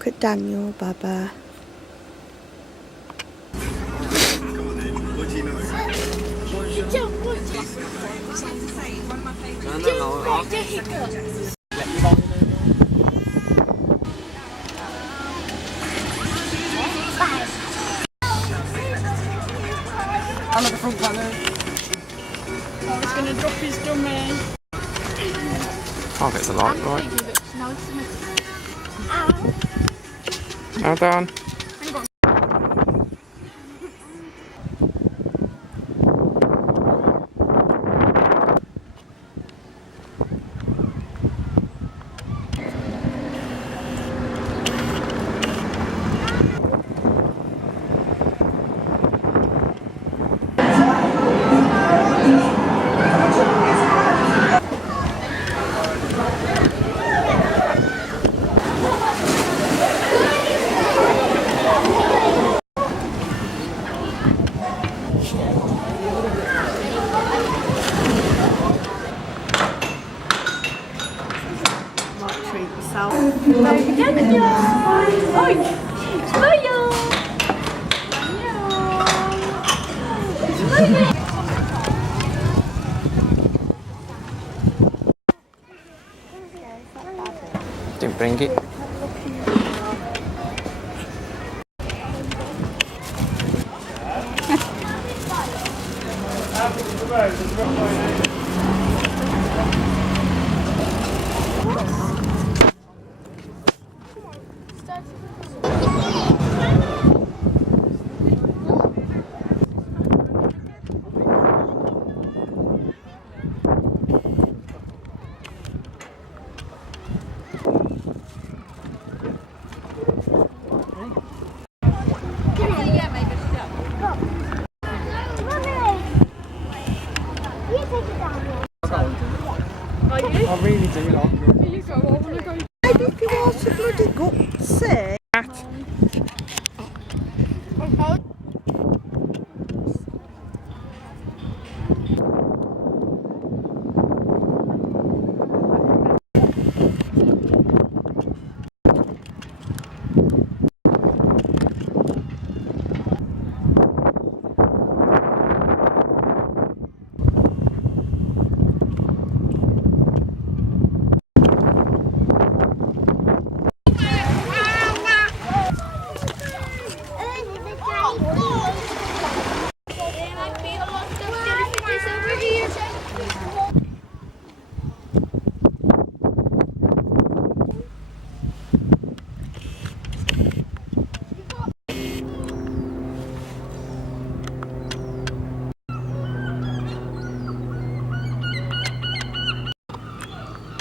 Look at Daniel, Baba. I'm at the front panel. Oh, he's going to drop his dummy. Oh, it's a lot, right? Well done. Didn't bring it. I really do like it. You go, I want to go. Maybe if you are so bloody gutsy.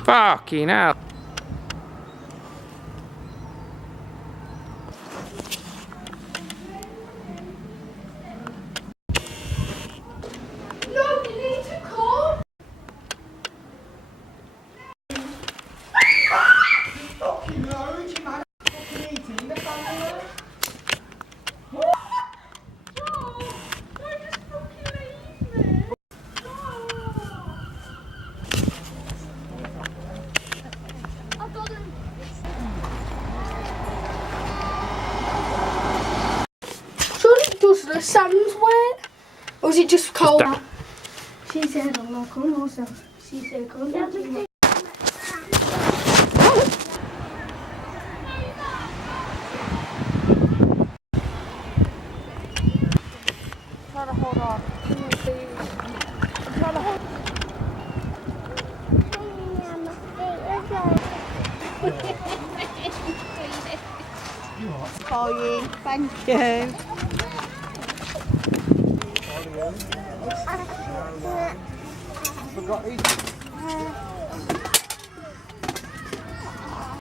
Fucking hell. Does the sand's wet? Or is it just cold? She said, I'm not coming also. She said, come down to me. Try to hold on. Can you please? Try to hold. For you. Thank you. Forgot it.